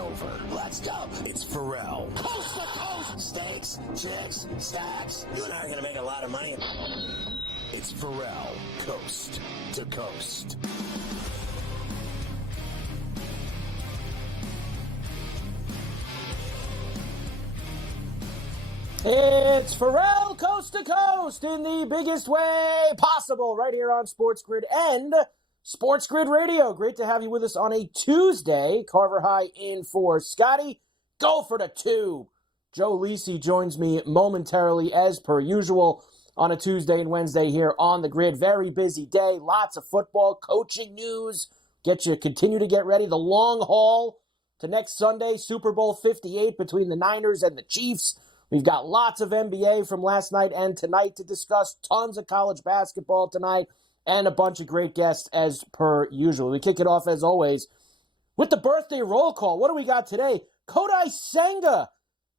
over. Let's go. It's Ferrall. Coast to coast. Steaks, chicks, stacks. You and I are going to make a lot of money. It's Ferrall, coast to coast. It's Ferrall Coast to Coast in the biggest way possible right here on SportsGrid and SportsGrid Radio. Great to have you with us on a Tuesday. Carver High in for Scotty. Go for the two. Joe Lisi joins me momentarily as per usual on a Tuesday and Wednesday here on the grid. Very busy day. Lots of football, coaching news. Continue to get ready. The long haul to next Sunday, Super Bowl 58 between the Niners and the Chiefs. We've got lots of NBA from last night and tonight to discuss, tons of college basketball tonight, and a bunch of great guests as per usual. We kick it off, as always, with the birthday roll call. What do we got today? Kodai Senga,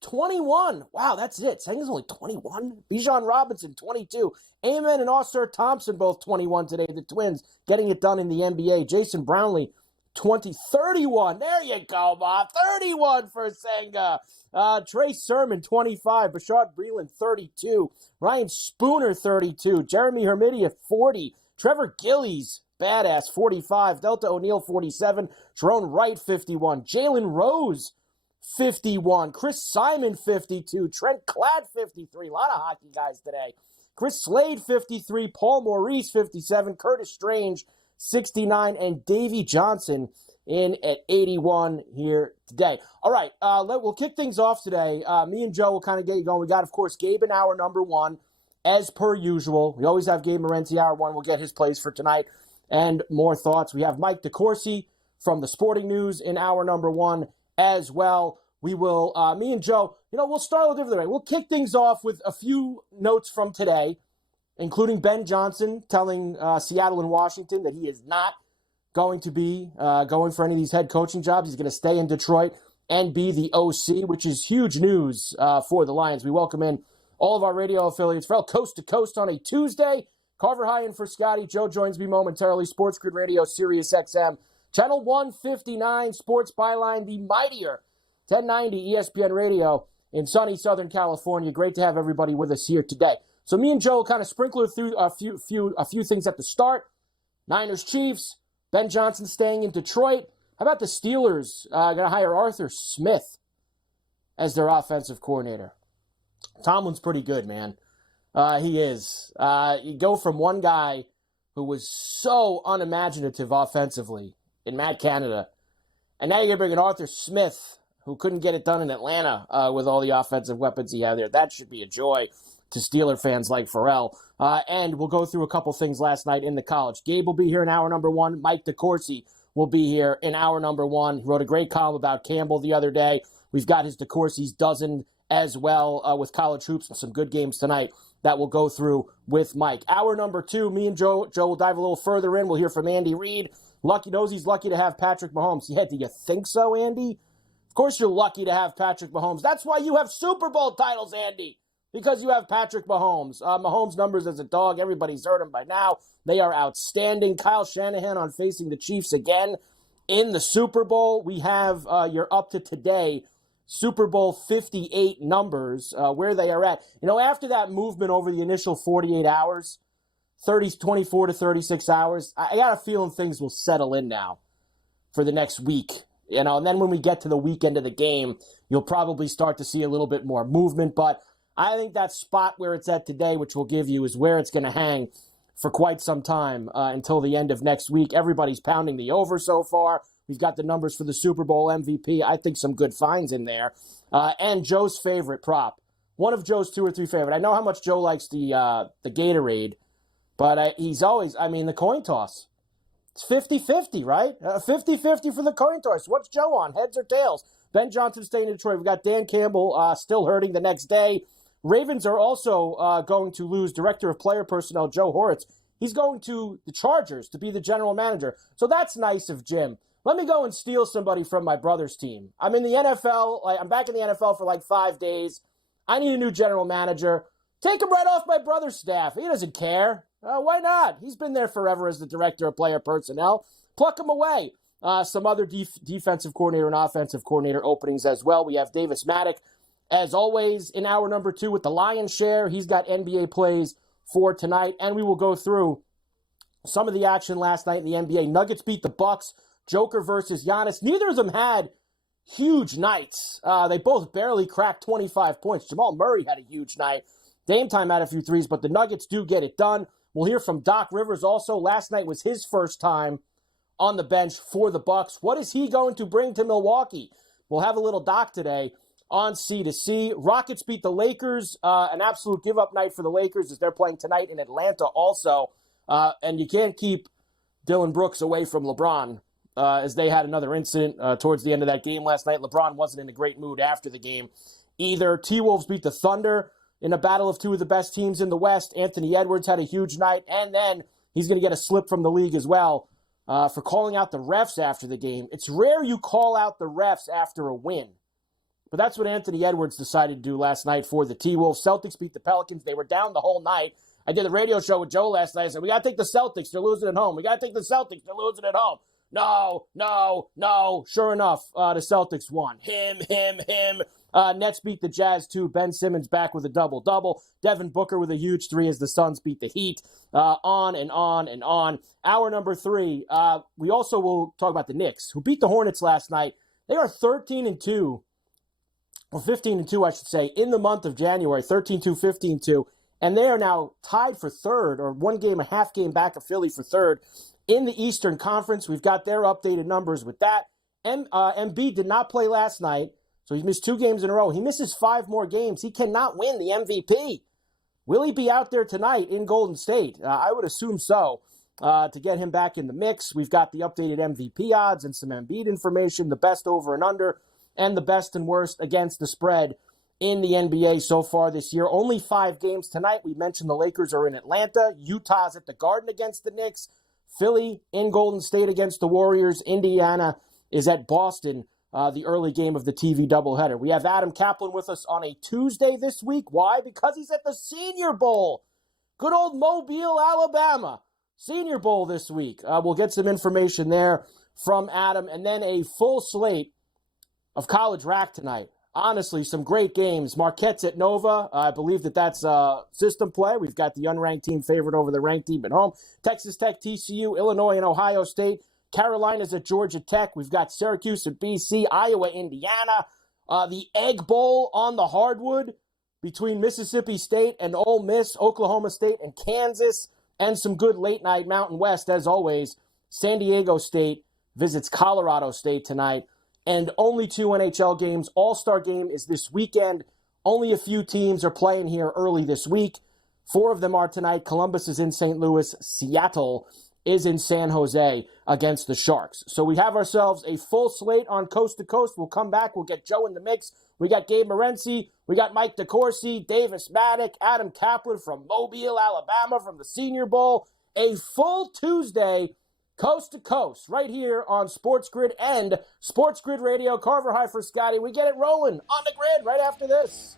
21. Wow, that's it. Senga's only 21. Bijan Robinson, 22. Amen and Ausar Thompson, both 21 today. The Twins getting it done in the NBA. Jason Brownlee, 31. There you go, Bob. 31 for Senga. Trey Sermon, 25. Bashard Breeland, 32. Ryan Spooner, 32. Jeremy Hermidia, 40. Trevor Gillies, badass, 45. Delta O'Neal, 47. Jerome Wright, 51. Jalen Rose, 51. Chris Simon, 52. Trent Klatt, 53. A lot of hockey guys today. Chris Slade, 53. Paul Maurice, 57. Curtis Strange, 69. And Davey Johnson in at 81 here today. All right, we'll kick things off today. Me and Joe will kind of get you going. We got, of course, Gabe in hour number one, as per usual. We always have Gabe Morency hour one. We'll get his plays for tonight and more thoughts. We have Mike DeCourcy from the Sporting News in hour number one as well. We will, me and Joe, we'll start with different way. We'll kick things off with a few notes from today, including Ben Johnson telling Seattle and Washington that he is not going to be going for any of these head coaching jobs. He's going to stay in Detroit and be the OC, which is huge news for the Lions. We welcome in all of our radio affiliates, Ferrall Coast to Coast on a Tuesday. Carver High in for Scotty. Joe joins me momentarily. SportsGrid Radio, Sirius XM, Channel 159, Sports Byline, the mightier 1090 ESPN Radio in sunny Southern California. Great to have everybody with us here today. So me and Joe will kind of sprinkle through a few things at the start. Niners, Chiefs. Ben Johnson staying in Detroit. How about the Steelers going to hire Arthur Smith as their offensive coordinator? Tomlin's pretty good, man. He is. You go from one guy who was so unimaginative offensively in Matt Canada, and now you're going to bring in Arthur Smith, who couldn't get it done in Atlanta with all the offensive weapons he had there. That should be a joy to Steeler fans like Ferrall. And we'll go through a couple things last night in the college. Gabe will be here in hour number one. Mike DeCourcy will be here in hour number one. He wrote a great column about Campbell the other day. We've got his DeCourcy's dozen as well with college hoops and some good games tonight that we'll go through with Mike. Hour number two, me and Joe will dive a little further in. We'll hear from Andy Reid. He's lucky to have Patrick Mahomes. Yeah, do you think so, Andy? Of course you're lucky to have Patrick Mahomes. That's why you have Super Bowl titles, Andy. Because you have Patrick Mahomes. Mahomes' numbers as a dog, everybody's heard him by now. They are outstanding. Kyle Shanahan on facing the Chiefs again in the Super Bowl. We have your up to today Super Bowl 58 numbers, where they are at. After that movement over the initial 48 hours, 24 to 36 hours, I got a feeling things will settle in now for the next week. And then when we get to the weekend of the game, you'll probably start to see a little bit more movement. But I think that spot where it's at today, which we'll give you, is where it's going to hang for quite some time until the end of next week. Everybody's pounding the over so far. We've got the numbers for the Super Bowl MVP. I think some good finds in there. And Joe's favorite prop. One of Joe's two or three favorite. I know how much Joe likes the Gatorade, but he's always, the coin toss. It's 50-50, right? 50-50 for the coin toss. What's Joe on, heads or tails? Ben Johnson staying in Detroit. We've got Dan Campbell still hurting the next day. Ravens are also going to lose Director of Player Personnel, Joe Horitz. He's going to the Chargers to be the general manager. So that's nice of Jim. Let me go and steal somebody from my brother's team. I'm in the NFL. I'm back in the NFL for like 5 days. I need a new general manager. Take him right off my brother's staff. He doesn't care. Why not? He's been there forever as the Director of Player Personnel. Pluck him away. some other defensive coordinator and offensive coordinator openings as well. We have Davis Maddock, as always, in hour number 2 with the lion's share. He's got NBA plays for tonight, and we will go through some of the action last night in the NBA. Nuggets beat the Bucks. Joker versus Giannis. Neither of them had huge nights. They both barely cracked 25 points. Jamal Murray had a huge night. Dame Time had a few threes, but the Nuggets do get it done. We'll hear from Doc Rivers also. Last night was his first time on the bench for the Bucks. What is he going to bring to Milwaukee? We'll have a little Doc today on C2C. Rockets beat the Lakers. An absolute give-up night for the Lakers as they're playing tonight in Atlanta also. And you can't keep Dylan Brooks away from LeBron as they had another incident towards the end of that game last night. LeBron wasn't in a great mood after the game either. T-Wolves beat the Thunder in a battle of two of the best teams in the West. Anthony Edwards had a huge night, and then he's going to get a slip from the league as well for calling out the refs after the game. It's rare you call out the refs after a win, but that's what Anthony Edwards decided to do last night for the T-Wolves. Celtics beat the Pelicans. They were down the whole night. I did a radio show with Joe last night. I said, we got to take the Celtics. They're losing at home. We got to take the Celtics. They're losing at home. No. Sure enough, the Celtics won. Him. Nets beat the Jazz, too. Ben Simmons back with a double-double. Devin Booker with a huge 3 as the Suns beat the Heat. On and on. Hour number 3, we also will talk about the Knicks, who beat the Hornets last night. They are 13-2, or 15-2, I should say, in the month of January. 13-2, 15-2. And they are now tied for third, or a half game back of Philly for third in the Eastern Conference. We've got their updated numbers with that. Embiid did not play last night, so he's missed 2 games in a row. He misses 5 more games. He cannot win the MVP. Will he be out there tonight in Golden State? I would assume so, to get him back in the mix. We've got the updated MVP odds and some Embiid information, the best over and under, and the best and worst against the spread in the NBA so far this year. Only 5 games tonight. We mentioned the Lakers are in Atlanta. Utah's at the Garden against the Knicks. Philly in Golden State against the Warriors. Indiana is at Boston, the early game of the TV doubleheader. We have Adam Kaplan with us on a Tuesday this week. Why? Because he's at the Senior Bowl. Good old Mobile, Alabama. Senior Bowl this week. We'll get some information there from Adam. And then a full slate of college rack tonight. Honestly, some great games. Marquette's at Nova. I believe that's system play. We've got the unranked team favored over the ranked team at home. Texas Tech, TCU, Illinois, and Ohio State. Carolina's at Georgia Tech. We've got Syracuse at BC, Iowa, Indiana. The Egg Bowl on the hardwood between Mississippi State and Ole Miss, Oklahoma State and Kansas, and some good late-night Mountain West, as always. San Diego State visits Colorado State tonight. And only 2 NHL games. All-Star game is this weekend. Only a few teams are playing here early this week. 4 of them are tonight. Columbus is in St. Louis. Seattle is in San Jose against the Sharks. So we have ourselves a full slate on Coast to Coast. We'll come back. We'll get Joe in the mix. We got Gabe Morency. We got Mike DeCourcy, Davis Maddock, Adam Kaplan from Mobile, Alabama, from the Senior Bowl. A full Tuesday Coast to Coast, right here on SportsGrid and SportsGrid Radio. Carver High for Scotty. We get it rolling on the grid right after this.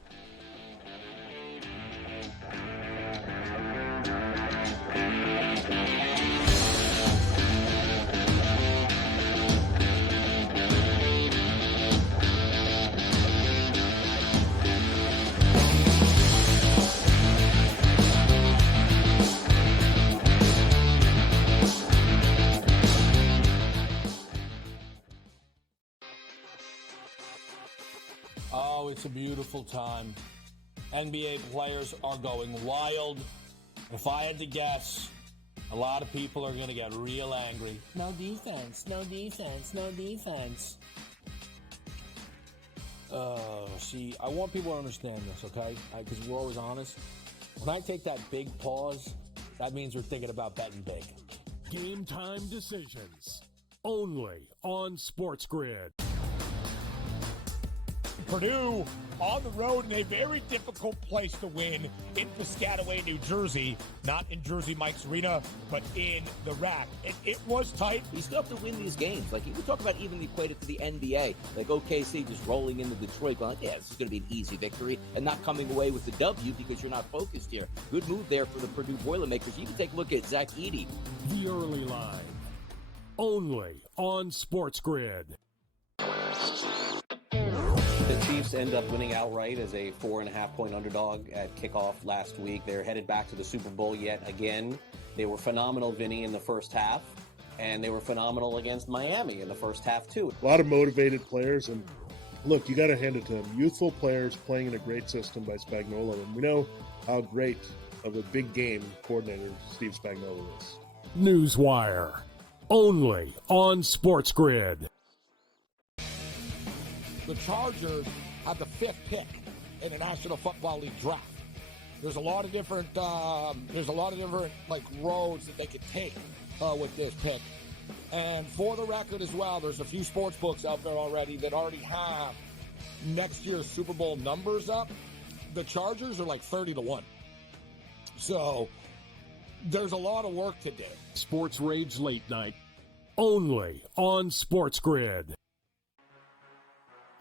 Oh, it's a beautiful time. NBA players are going wild. If I had to guess, a lot of people are going to get real angry. No defense. See, I want people to understand this, okay? Because we're always honest. When I take that big pause, that means we're thinking about betting big. Game time decisions. Only on SportsGrid. Purdue on the road in a very difficult place to win in Piscataway, New Jersey. Not in Jersey Mike's Arena, but in the rack. It was tight. You still have to win these games. Like, you talk about even equate it to the NBA. Like OKC just rolling into Detroit, going, yeah, this is going to be an easy victory, and not coming away with the W because you're not focused here. Good move there for the Purdue Boilermakers. You can take a look at Zach Edey. The early line. only on SportsGrid. The Chiefs end up winning outright as a 4.5-point underdog at kickoff last week. They're headed back to the Super Bowl yet again. They were phenomenal, Vinny, in the first half, and they were phenomenal against Miami in the first half, too. A lot of motivated players, and look, you got to hand it to them. Youthful players playing in a great system by Spagnuolo, and we know how great of a big game coordinator Steve Spagnuolo is. Newswire, only on SportsGrid. The Chargers have the 5th pick in the National Football League draft. There's a lot of different like roads that they could take with this pick. And for the record as well, there's a few sports books out there already that already have next year's Super Bowl numbers up. The Chargers are like 30-1. So there's a lot of work to do. Sports Rage Late Night, only on SportsGrid.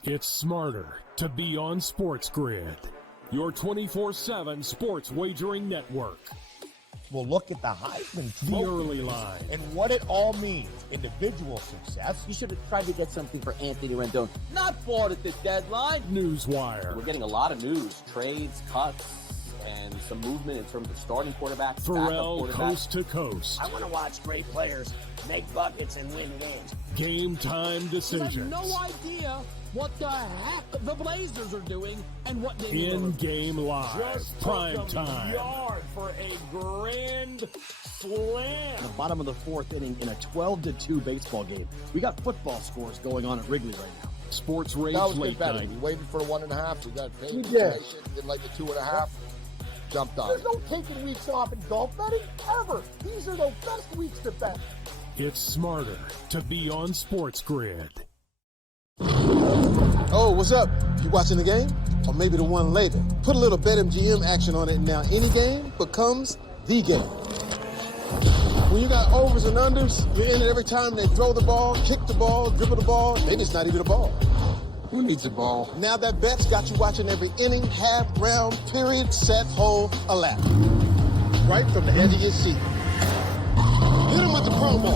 It's smarter to be on SportsGrid, your 24/7 sports wagering network. We'll look at the Heisman The Trophy early line. and what it all means. Individual success. You should have tried to get something for Anthony Rendon. Not bought at the deadline. Newswire. We're getting a lot of news, trades, cuts, and some movement in terms of starting quarterbacks, backup Pharrell quarterbacks. coast to coast. I want to watch great players make buckets and win games. Game time decisions. I have no idea what the heck the Blazers are doing and what they In-game live. Just Prime took them time. yard for a grand slam. In the bottom of the 4th inning in a 12-2 baseball game. We got football scores going on at Wrigley right now. Sports Rage That was good Late betting. Night. We waited for the 1.5. We got paid. We did. Did like the 2.5. Jumped on There's it. no taking weeks off in golf betting ever. These are the best weeks to bet. It's smarter to be on SportsGrid. Oh, what's up? You watching the game? Or maybe the one later? Put a little BetMGM action on it, and now any game becomes the game. When you got overs and unders, you're in it every time they throw the ball, kick the ball, dribble the ball. Maybe it's not even a ball. Who needs a ball? Now that bet's got you watching every inning, half, round, period, set, hole, a lap. Right from the edge of your seat. Hit them with the promo.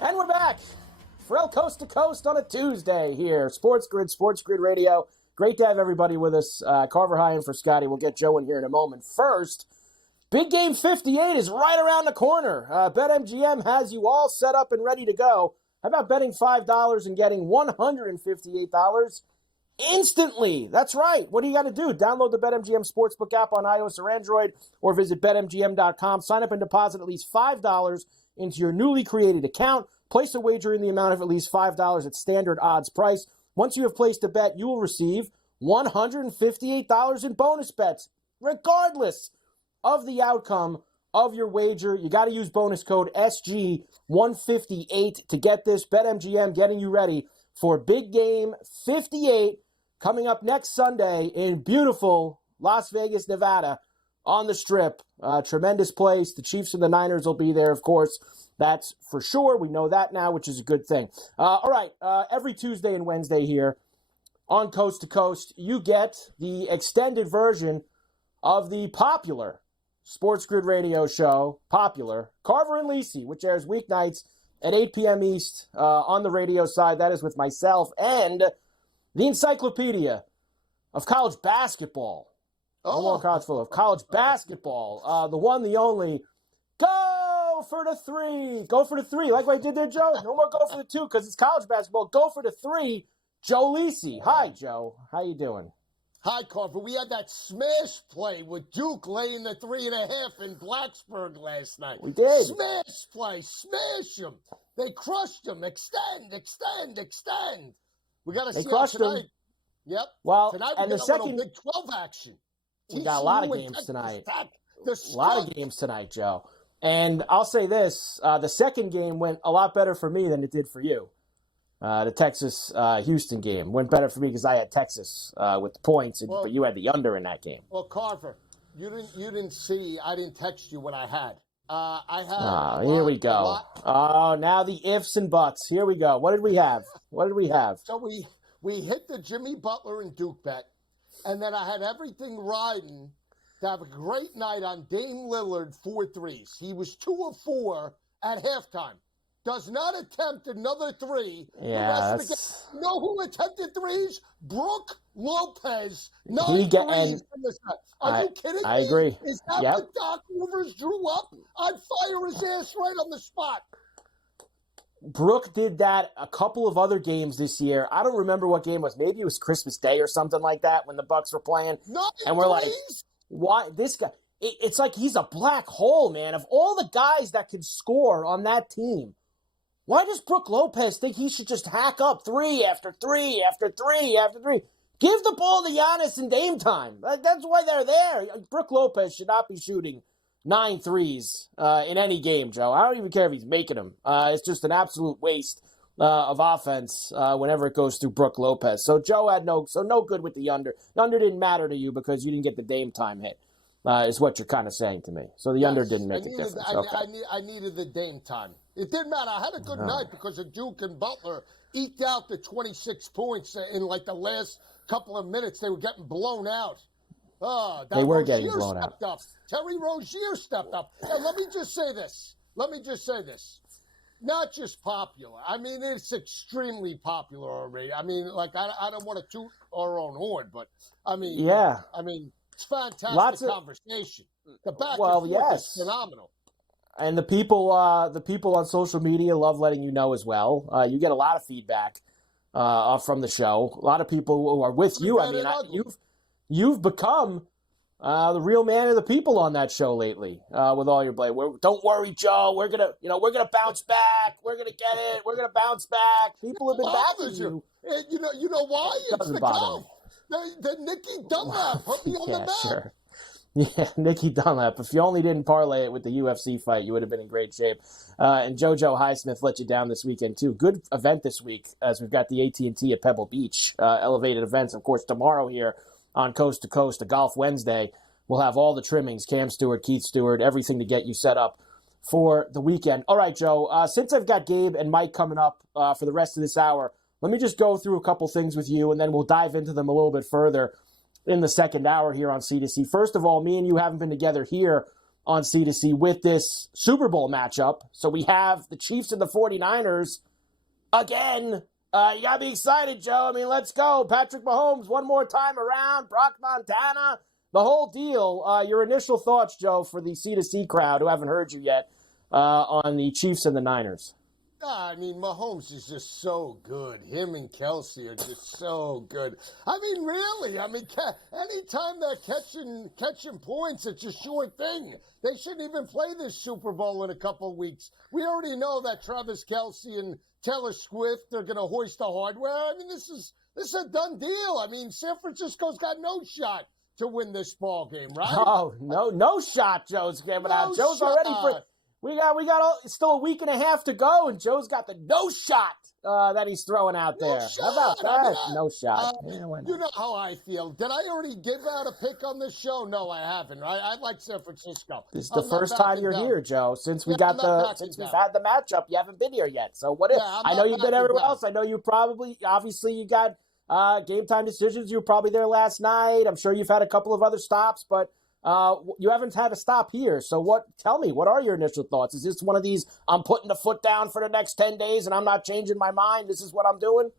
And we're back. Ferrall Coast to Coast on a Tuesday here. SportsGrid Radio. Great to have everybody with us. Carver High in for Scotty. We'll get Joe in here in a moment. First, Big Game 58 is right around the corner. BetMGM has you all set up and ready to go. How about betting $5 and getting $158 instantly? That's right. What do you got to do? Download the BetMGM Sportsbook app on iOS or Android, or visit BetMGM.com. Sign up and deposit at least $5 into your newly created account. Place a wager in the amount of at least $5 at standard odds price. Once you have placed a bet, you will receive $158 in bonus bets, regardless of the outcome of your wager. You got to use bonus code SG158 to get this. BetMGM getting you ready for Big Game 58 coming up next Sunday in beautiful Las Vegas, Nevada on the Strip. Tremendous place. The Chiefs and the Niners will be there, of course. That's for sure. We know that now, which is a good thing. All right, every Tuesday and Wednesday here on Coast to Coast, you get the extended version of the popular SportsGrid radio show, Popular, Carver and Lisi, which airs weeknights at 8 p.m. East on the radio side. That is with myself and the encyclopedia of college basketball. No more college football, of college basketball. The one, the only, Go for the three. Go for the three. Like what I did there, Joe. No more go for the two because it's college basketball. Go for the three. Joe Lisi. Hi, Joe. How you doing? Hi, Carver. We had that smash play with Duke laying the 3.5 in Blacksburg last night. We did. Smash play. Smash them. They crushed them. Extend. We got to see how tonight. Yep. Well, tonight and we the got second a little Big 12 action. We got a lot of games tonight. A lot of games tonight, Joe. And I'll say this, the second game went a lot better for me than it did for you. The Texas-Houston game went better for me because I had Texas with the points, but you had the under in that game. Well, Carver, you didn't see. I didn't text you what I had. I had. Here we go. Oh, now the ifs and buts. Here we go. What did we have? So we hit the Jimmy Butler and Duke bet, and then I had everything riding to have a great night on Dame Lillard 4 threes. He was 2 of 4 at halftime. Does not attempt another 3. Yeah, You know who attempted 3s? Brook Lopez. 9 threes. Are you kidding me? I agree. Is that what Doc Rivers drew up? I'd fire his ass right on the spot. Brook did that a couple of other games this year. I don't remember what game it was. Maybe it was Christmas Day or something like that when the Bucks were playing. And we're like, why this guy? It's like he's a black hole, man. Of all the guys that can score on that team, why does Brook Lopez think he should just hack up 3 after 3 after 3 after 3? Give the ball to Giannis and Dame time. That's why they're there. Brook Lopez should not be shooting 9 threes in any game, Joe. I don't even care if he's making them. It's just an absolute waste of offense whenever it goes through Brook Lopez. So Joe had no good with the under. The under didn't matter to you because you didn't get the Dame time hit. Is what you're kind of saying to me. So the under didn't make a difference. I needed the Dame time. It didn't matter. I had a good night because of Duke and Butler eked out the 26 points in like the last couple of minutes. They were getting blown out. They were getting blown out. Up. Terry Rozier stepped up. And let me just say this. Not just popular. I mean, it's extremely popular already. I mean, like, I don't want to toot our own horn, but I mean, it's fantastic conversation. The back and forth is phenomenal. And the people on social media love letting you know as well. You get a lot of feedback from the show. A lot of people who are with you. I mean, you've become the real man of the people on that show lately with all your play. Don't worry, Joe. We're gonna bounce back. We're gonna get it. We're gonna bounce back. People have been backing you. You know why? It's the golf. The Nicky Dunlap put me on the map. Sure. Yeah, Nicky Dunlap. If you only didn't parlay it with the UFC fight, you would have been in great shape. And JoJo Highsmith let you down this weekend, too. Good event this week as we've got the AT&T at Pebble Beach. Elevated events, of course, tomorrow here on Coast to Coast, a Golf Wednesday. We'll have all the trimmings, Cam Stewart, Keith Stewart, everything to get you set up for the weekend. All right, Joe, since I've got Gabe and Mike coming up for the rest of this hour, let me just go through a couple things with you, and then we'll dive into them a little bit further in the second hour here on C2C. First of all, me and you haven't been together here on C2C with this Super Bowl matchup. So we have the Chiefs and the 49ers again. You got to be excited, Joe. I mean, let's go. Patrick Mahomes one more time around. Brock Montana, the whole deal. Your initial thoughts, Joe, for the C2C crowd who haven't heard you yet on the Chiefs and the Niners. I mean, Mahomes is just so good. Him and Kelsey are just so good. I mean, really. I mean, anytime they're catching points, it's a sure thing. They shouldn't even play this Super Bowl in a couple of weeks. We already know that Travis Kelsey and Taylor Swift are going to hoist the hardware. I mean, this is a done deal. I mean, San Francisco's got no shot to win this ball game, right? Oh, no shot, Joe's giving out. Joe's already We got still a week and a half to go, and Joe's got the no shot that he's throwing out there. How about that? No shot. You know how I feel. Did I already give out a pick on this show? No, I haven't. Right? I like San Francisco. This is the first time you're here, Joe. Since we've had the matchup, you haven't been here yet. So what? I know you've been everywhere else. I know you obviously you got game time decisions. You were probably there last night. I'm sure you've had a couple of other stops, but. You haven't had a stop here. So tell me, what are your initial thoughts? Is this one of these, I'm putting the foot down for the next 10 days and I'm not changing my mind? This is what I'm doing?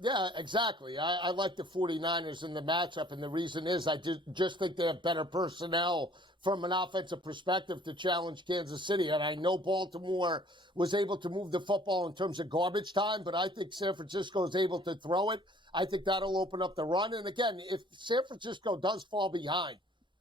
Yeah, exactly. I like the 49ers in the matchup, and the reason is I just think they have better personnel from an offensive perspective to challenge Kansas City. And I know Baltimore was able to move the football in terms of garbage time, but I think San Francisco is able to throw it. I think that'll open up the run. And again, if San Francisco does fall behind,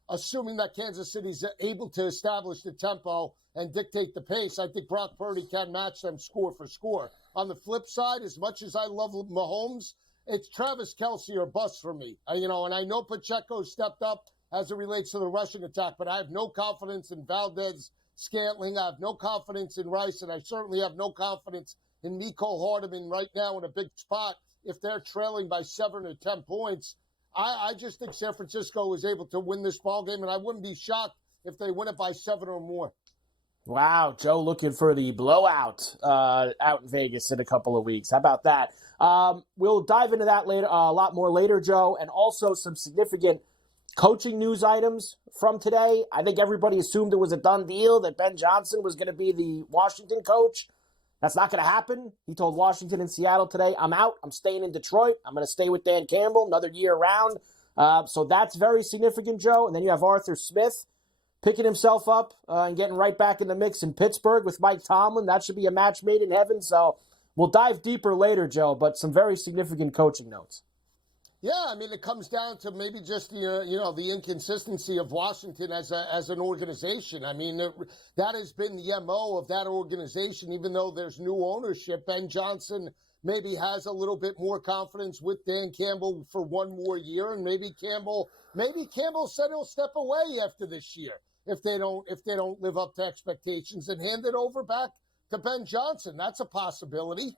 assuming that Kansas City's able to establish the tempo and dictate the pace, I think Brock Purdy can match them score for score. On the flip side, as much as I love Mahomes, it's Travis Kelsey or bust for me. And I know Pacheco stepped up as it relates to the rushing attack, but I have no confidence in Valdez Scantling. I have no confidence in Rice, and I certainly have no confidence and Mecole Hardman right now in a big spot if they're trailing by 7 or 10 points. I just think San Francisco is able to win this ball game, and I wouldn't be shocked if they win it by 7 or more. Wow, Joe looking for the blowout out in Vegas in a couple of weeks. How about that? We'll dive into that later, a lot more later, Joe, and also some significant coaching news items from today. I think everybody assumed it was a done deal that Ben Johnson was going to be the Washington coach. That's not going to happen. He told Washington and Seattle today, I'm out. I'm staying in Detroit. I'm going to stay with Dan Campbell another year around. So that's very significant, Joe. And then you have Arthur Smith picking himself up and getting right back in the mix in Pittsburgh with Mike Tomlin. That should be a match made in heaven. So we'll dive deeper later, Joe, but some very significant coaching notes. Yeah, I mean, it comes down to maybe just the inconsistency of Washington as an organization. I mean, that has been the MO of that organization, even though there's new ownership. Ben Johnson maybe has a little bit more confidence with Dan Campbell for one more year, and maybe Campbell said he'll step away after this year if they don't live up to expectations and hand it over back to Ben Johnson. That's a possibility.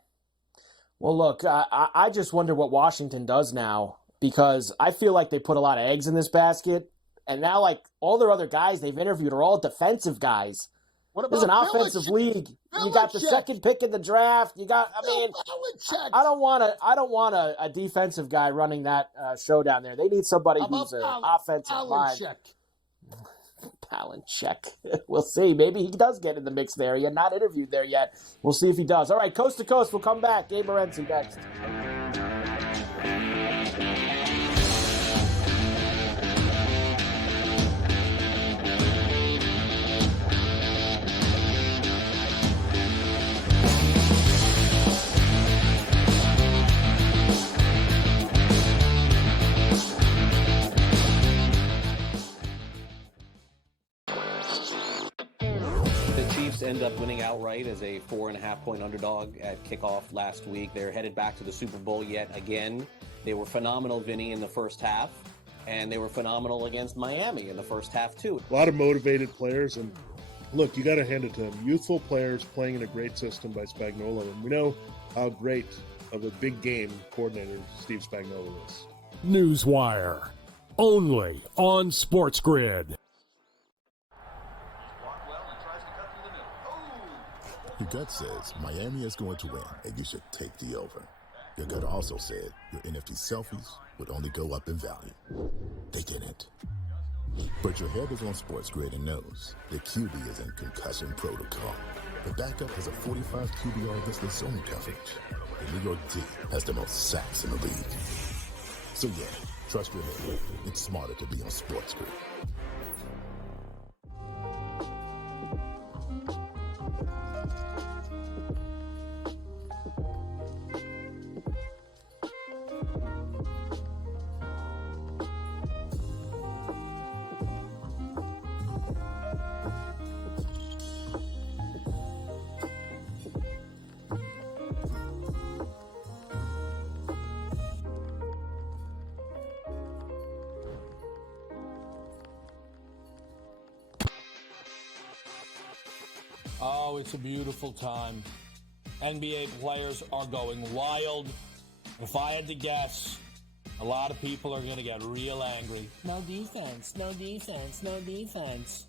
Well, look, I just wonder what Washington does now, because I feel like they put a lot of eggs in this basket, and now, like, all their other guys they've interviewed are all defensive guys. This is an offensive league. You got the second pick in the draft. I don't want a defensive guy running that show down there. They need somebody who's an offensive line. Palinchek. We'll see. Maybe he does get in the mix there. He's not interviewed there yet. We'll see if he does. All right, Coast to Coast. We'll come back. Gabe Morency next. End up winning outright as a 4.5-point underdog at kickoff last week. They're headed back to the Super Bowl yet again. They were phenomenal, Vinny, in the first half, and they were phenomenal against Miami in the first half, too. A lot of motivated players, and look, you got to hand it to them. Youthful players playing in a great system by Spagnuolo, and we know how great of a big game coordinator Steve Spagnuolo is. Newswire, only on SportsGrid. Your gut says Miami is going to win, and you should take the over. Your gut also said your NFT selfies would only go up in value. They didn't. But your head is on SportsGrid and knows the QB is in concussion protocol. The backup has a 45 QBR listed zone coverage. The New York D has the most sacks in the league. So yeah, trust your head. It's smarter to be on SportsGrid. Oh, it's a beautiful time. NBA players are going wild. If I had to guess, a lot of people are going to get real angry. No defense, no defense, no defense.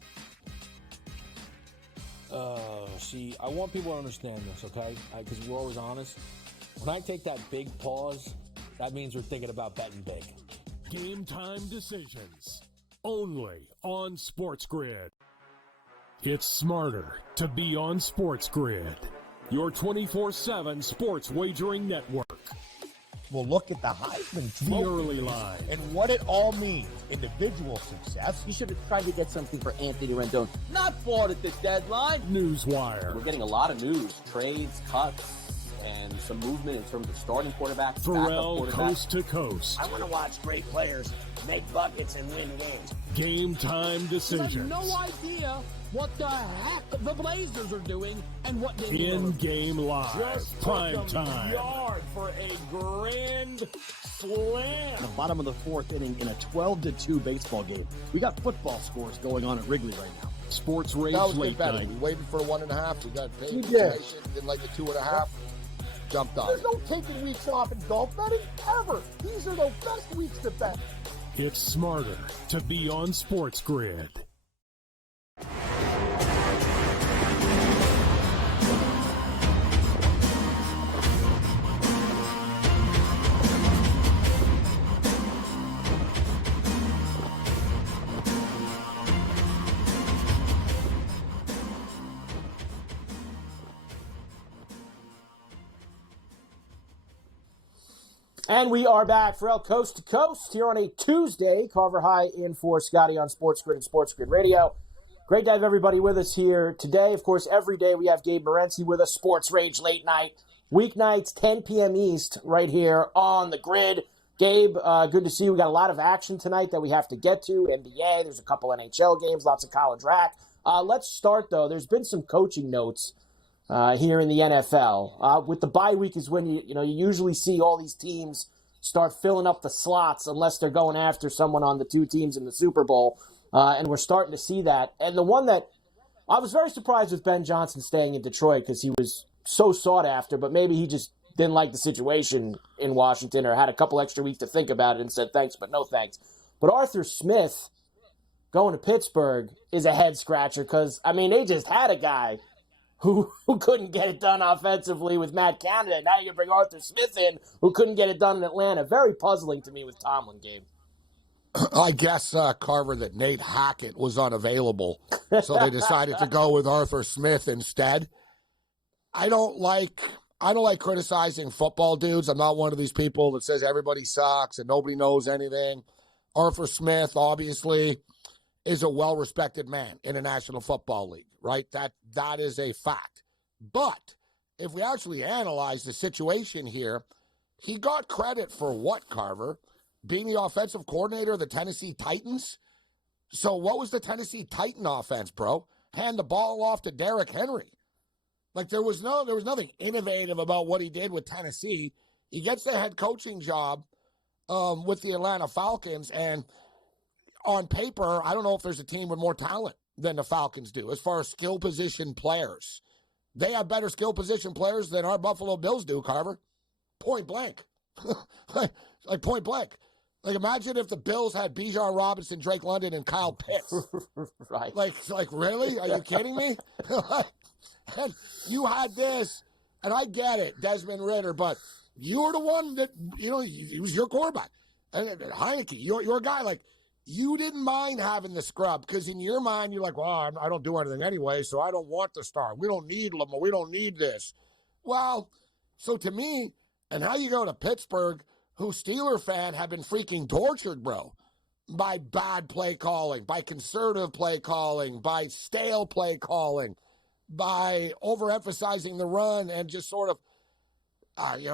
See, I want people to understand this, okay? Because we're always honest. When I take that big pause, that means we're thinking about betting big. Game time decisions, only on SportsGrid. It's smarter to be on SportsGrid, your 24/7 sports wagering network. We'll look at the Heisman The early line. and what it all means. Individual success. You should have tried to get something for Anthony Rendon. Not bought at the deadline. Newswire. We're getting a lot of news, trades, cuts, and some movement in terms of starting quarterbacks, Ferrall, backup quarterbacks. coast to coast. I want to watch great players make buckets and win games. Game time decisions. I have no idea what the heck the Blazers are doing and what they do. In-game live. Prime time. Yard for a grand slam. The bottom of the fourth inning in a 12-2 baseball game. We got football scores going on at Wrigley right now. Sports Rage That was Late good betting. Night. We waited for a 1.5. We got paid. We did. Did like a 2.5. jumped on There's it. no taking weeks off in golf betting, ever. These are the best weeks to bet. It's smarter to be on SportsGrid. And we are back for El Coast to Coast here on a Tuesday. Carver High in for Scotty on SportsGrid and SportsGrid Radio. Great to have everybody with us here today. Of course, every day we have Gabe Morency with us, Sports Rage Late Night. Weeknights, 10 p.m. East, right here on the grid. Gabe, good to see you. We got a lot of action tonight that we have to get to. NBA, there's a couple NHL games, lots of college rack. Let's start, though. There's been some coaching notes here in the NFL. With the bye week is when you usually see all these teams start filling up the slots unless they're going after someone on the two teams in the Super Bowl. And we're starting to see that. And the one that I was very surprised with Ben Johnson staying in Detroit because he was so sought after, but maybe he just didn't like the situation in Washington or had a couple extra weeks to think about it and said thanks, but no thanks. But Arthur Smith going to Pittsburgh is a head scratcher because, they just had a guy who couldn't get it done offensively with Matt Canada. Now you bring Arthur Smith in, who couldn't get it done in Atlanta. Very puzzling to me with Tomlin, Gabe. I guess, Carver, that Nate Hackett was unavailable, so they decided to go with Arthur Smith instead. I don't like criticizing football dudes. I'm not one of these people that says everybody sucks and nobody knows anything. Arthur Smith, obviously, is a well-respected man in the National Football League, right? That is a fact. But if we actually analyze the situation here, he got credit for what, Carver? Being the offensive coordinator of the Tennessee Titans? So what was the Tennessee Titan offense, bro? Hand the ball off to Derrick Henry. Like there was nothing innovative about what he did with Tennessee. He gets the head coaching job with the Atlanta Falcons, and on paper, I don't know if there's a team with more talent than the Falcons do as far as skill position players. They have better skill position players than our Buffalo Bills do, Carver. Point blank. like point blank. Like imagine if the Bills had Bijan Robinson, Drake London, and Kyle Pitts. Right. Like really? Are you kidding me? And you had this, and I get it, Desmond Ridder, but you were the one that, he was your quarterback. And Heineke, you're a guy, like, you didn't mind having the scrub because in your mind, you're like, well, I don't do anything anyway, so I don't want the star. We don't need Lamar. We don't need this. Well, so to me, and how you go to Pittsburgh, who Steeler fan have been freaking tortured, bro, by bad play calling, by conservative play calling, by stale play calling, by overemphasizing the run and just sort of,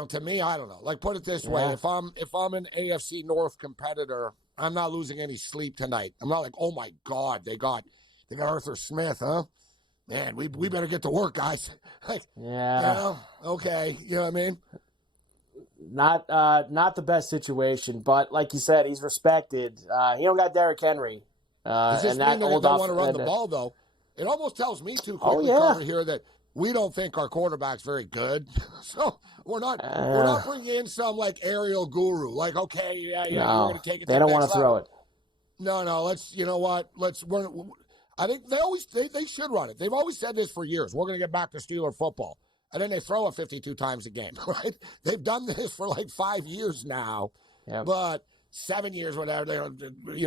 to me, I don't know. Like, put it this way. If I'm an AFC North competitor, I'm not losing any sleep tonight. I'm not like, oh, my God, they got Arthur Smith, huh? Man, we better get to work, guys. Like, okay, you know what I mean? Not the best situation, but like you said, he's respected. He don't got Derrick Henry. Does this mean that they don't want to run the ball, though? It almost tells me too quickly, Carter, here that we don't think our quarterback's very good. So we're not bringing in some like aerial guru. Like, okay, yeah, you're going to take it. They don't want to throw it. No. Let's. You know what? I think they should run it. They've always said this for years. We're going to get back to Steeler football, and then they throw it 52 times a game. Right? They've done this for like 5 years now, but 7 years, whatever. They're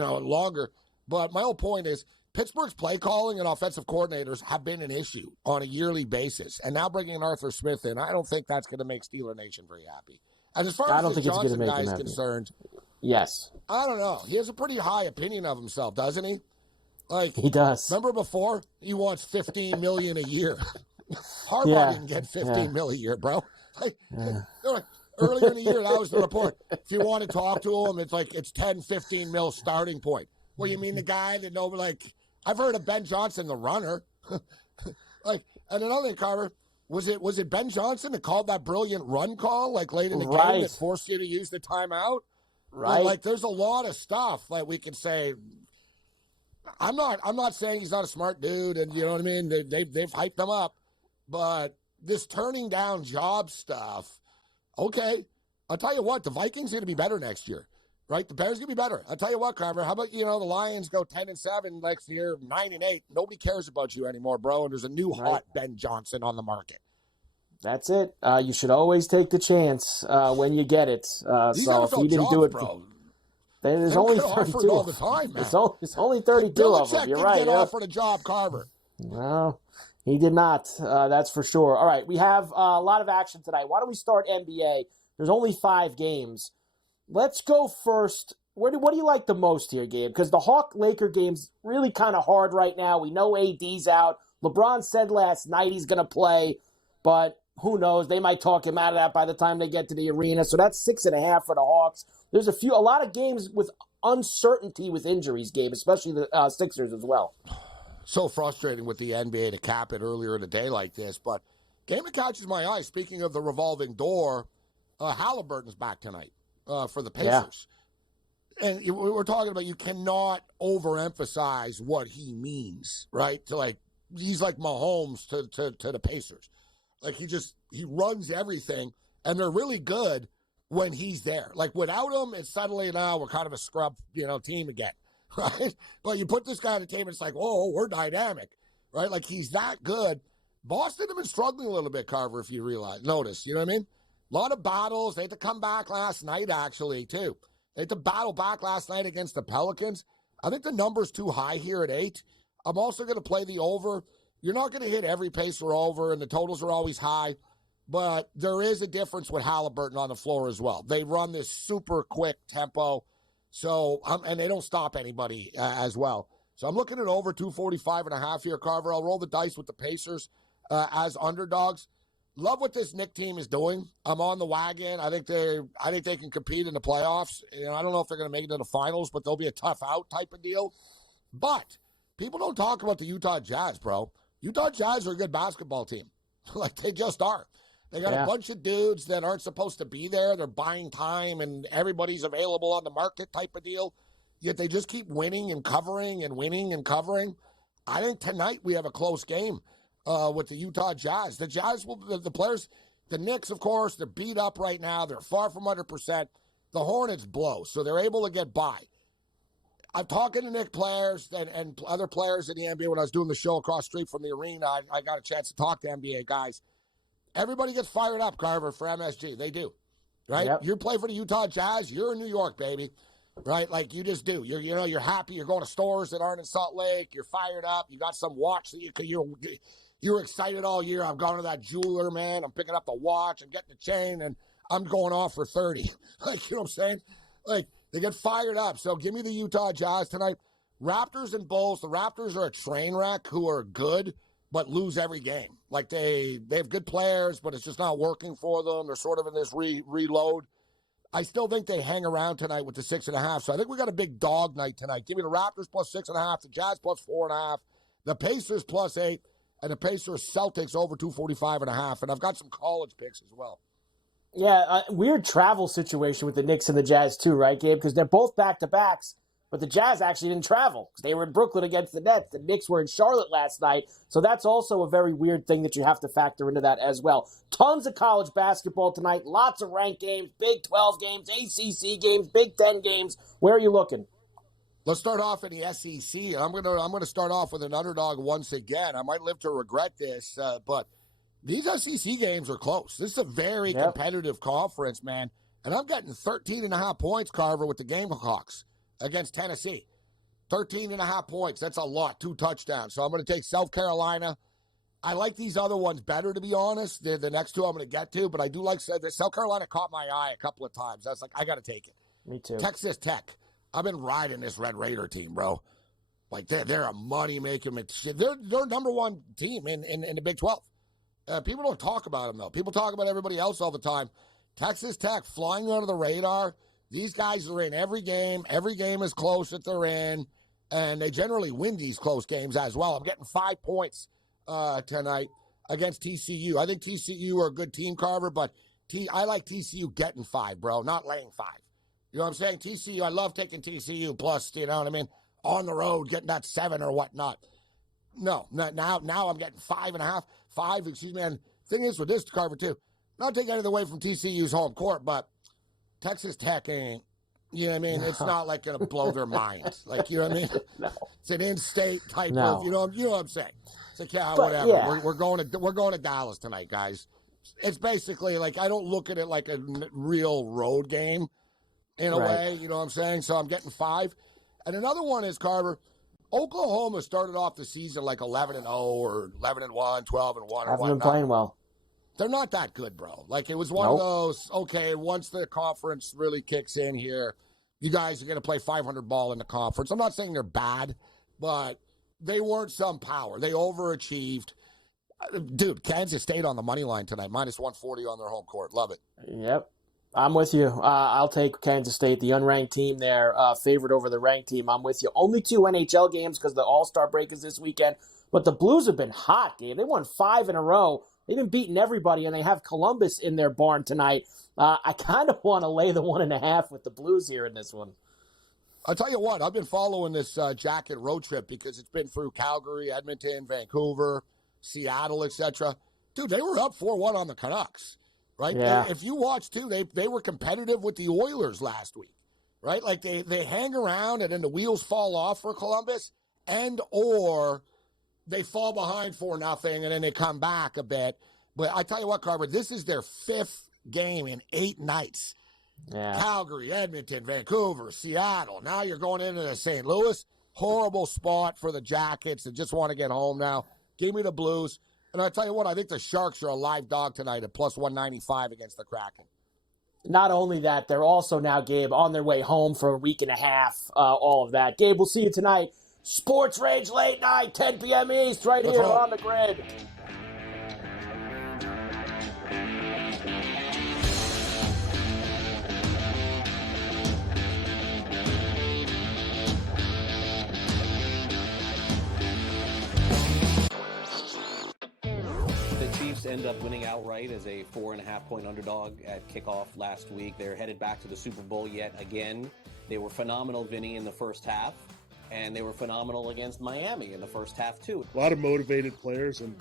longer. But my whole point is, Pittsburgh's play calling and offensive coordinators have been an issue on a yearly basis. And now bringing Arthur Smith in, I don't think that's going to make Steeler Nation very happy. And as far as the Johnson guy is concerned, yes, I don't know. He has a pretty high opinion of himself, doesn't he? Like he does. Remember before? He wants $15 million a year. Harbaugh didn't get $15 million a year, bro. Like, earlier in the year, that was the report. If you want to talk to him, it's like it's 10, 15 mil starting point. Well, you mean the guy that I've heard of Ben Johnson, the runner. And another thing, Carver, was it Ben Johnson that called that brilliant run call late in the game that forced you to use the timeout? Right. There's a lot of stuff we can say. I'm not saying he's not a smart dude, and you know what I mean. They've hyped him up, but this turning down job stuff, okay, I'll tell you what, the Vikings are going to be better next year, right? The Bears are going to be better. I'll tell you what, Carver, how about, the Lions go 10-7 next year, 9-8. Nobody cares about you anymore, bro, and there's a new hot Ben Johnson on the market. That's it. You should always take the chance when you get it. So if he didn't do it, bro. There's only 32 all the time, man. It's only 32 of them. You're right. Get offered a job, Carver. No, he did not. That's for sure. All right, we have a lot of action tonight. Why don't we start NBA? There's only 5 games. Let's go first. What do you like the most here, Gabe? Because the Hawk-Laker game's really kind of hard right now. We know AD's out. LeBron said last night he's going to play, but who knows? They might talk him out of that by the time they get to the arena. So that's 6.5 for the Hawks. There's a lot of games with uncertainty with injuries, Gabe, especially the Sixers as well. So frustrating with the NBA to cap it earlier in the day like this. But game that catches my eye, speaking of the revolving door, Halliburton's back tonight for the Pacers. Yeah. And we're talking about you cannot overemphasize what he means, right? He's like Mahomes to the Pacers. Like he runs everything, and they're really good when he's there. Like without him, it's suddenly now we're kind of a scrub, team again, right? But you put this guy on the team, it's like, oh, we're dynamic, right? Like he's that good. Boston have been struggling a little bit, Carver, if you notice, you know what I mean? A lot of battles. They had to come back last night, actually, too. They had to battle back last night against the Pelicans. I think the number's too high here at 8. I'm also going to play the over. You're not going to hit every Pacer over, and the totals are always high. But there is a difference with Halliburton on the floor as well. They run this super quick tempo, and they don't stop anybody as well. So I'm looking at over 245.5 here, Carver. I'll roll the dice with the Pacers as underdogs. Love what this Knicks team is doing. I'm on the wagon. I think they can compete in the playoffs. I don't know if they're going to make it to the finals, but they'll be a tough out type of deal. But people don't talk about the Utah Jazz, bro. Utah Jazz are a good basketball team. Like, they just are. They got a bunch of dudes that aren't supposed to be there. They're buying time, and everybody's available on the market type of deal. Yet they just keep winning and covering and winning and covering. I think tonight we have a close game with the Utah Jazz. The Jazz, the players, the Knicks, of course, they're beat up right now. They're far from 100%. The Hornets blow, so they're able to get by. I'm talking to Knicks players and other players in the NBA when I was doing the show across the street from the arena. I got a chance to talk to NBA guys. Everybody gets fired up, Carver, for MSG. They do, right? Yep. You play for the Utah Jazz, you're in New York, baby, right? Like, you just do. You're happy. You're going to stores that aren't in Salt Lake. You're fired up. You got some watch that you're excited all year. I've gone to that jeweler, man. I'm picking up the watch. I'm getting the chain, and I'm going off for 30. Like, you know what I'm saying? Like, they get fired up. So give me the Utah Jazz tonight. Raptors and Bulls. The Raptors are a train wreck who are good but lose every game. Like, they have good players, but it's just not working for them. They're sort of in this reload. I still think they hang around tonight with the 6.5. So I think we got a big dog night tonight. Give me the Raptors plus 6.5, the Jazz plus 4.5, the Pacers plus 8, and the Pacers Celtics over 245.5. And I've got some college picks as well. Yeah, weird travel situation with the Knicks and the Jazz too, right, Gabe? Because they're both back-to-backs, but the Jazz actually didn't travel because they were in Brooklyn against the Nets. The Knicks were in Charlotte last night, so that's also a very weird thing that you have to factor into that as well. Tons of college basketball tonight, lots of ranked games, Big 12 games, ACC games, Big 10 games. Where are you looking? Let's start off in the SEC. I'm gonna start off with an underdog once again. I might live to regret this, but these SEC games are close. This is a very competitive conference, man. And I'm getting 13.5 points, Carver, with the Gamecocks against Tennessee. 13.5 points. That's a lot. 2 touchdowns. So I'm going to take South Carolina. I like these other ones better, to be honest. They're the next two I'm going to get to, but I do like South Carolina. Caught my eye a couple of times. I was like, I got to take it. Me too. Texas Tech. I've been riding this Red Raider team, bro. Like, they're a money-making shit. They're number one team in the Big 12. People don't talk about them, though. People talk about everybody else all the time. Texas Tech flying under the radar. These guys are in every game. Every game is close that they're in, and they generally win these close games as well. I'm getting 5 points tonight against TCU. I think TCU are a good team, Carver, but I like TCU getting 5, bro, not laying 5. You know what I'm saying? TCU, I love taking TCU plus, you know what I mean, on the road, getting that 7 or whatnot. No, now I'm getting 5.5. 5, and thing is with this, Carver, too, not taking anything away from TCU's home court, but Texas Tech ain't, you know what I mean? It's not like going to blow their mind. Like, you know what I mean? No. It's an in-state type No. of, you know what I'm saying? It's like, yeah, But, whatever. yeah. We're going to Dallas tonight, guys. It's basically like, I don't look at it like a real road game in a way, you know what I'm saying? So I'm getting 5. And another one is, Carver, Oklahoma started off the season like 11-0 or 11-1, 12-1. Haven't been playing well. They're not that good, bro. Like, it was one of those, okay, once the conference really kicks in here, you guys are going to play 500 ball in the conference. I'm not saying they're bad, but they weren't some power. They overachieved. Dude, Kansas State on the money line tonight, minus 140 on their home court. Love it. Yep. I'm with you. I'll take Kansas State, the unranked team there, favored over the ranked team. I'm with you. Only 2 NHL games because the All-Star break is this weekend. But the Blues have been hot, Gabe. They won 5 in a row. They've been beating everybody, and they have Columbus in their barn tonight. I kind of want to lay the 1.5 with the Blues here in this one. I'll tell you what, I've been following this Jacket road trip because it's been through Calgary, Edmonton, Vancouver, Seattle, etc. Dude, they were up 4-1 on the Canucks, right? Yeah. If you watch, too, they were competitive with the Oilers last week, right? Like, they hang around, and then the wheels fall off for Columbus, and or they fall behind 4-0, and then they come back a bit. But I tell you what, Carver, this is their 5th game in 8 nights. Yeah. Calgary, Edmonton, Vancouver, Seattle. Now you're going into St. Louis. Horrible spot for the Jackets that just want to get home now. Give me the Blues. And I tell you what, I think the Sharks are a live dog tonight at plus 195 against the Kraken. Not only that, they're also now, Gabe, on their way home for a week and a half, all of that. Gabe, we'll see you tonight. Sports Rage Late Night, 10 p.m. East, right here on the grid. The Chiefs end up winning outright as a 4.5-point underdog at kickoff last week. They're headed back to the Super Bowl yet again. They were phenomenal, Vinny, in the first half. And they were phenomenal against Miami in the first half, too. A lot of motivated players. And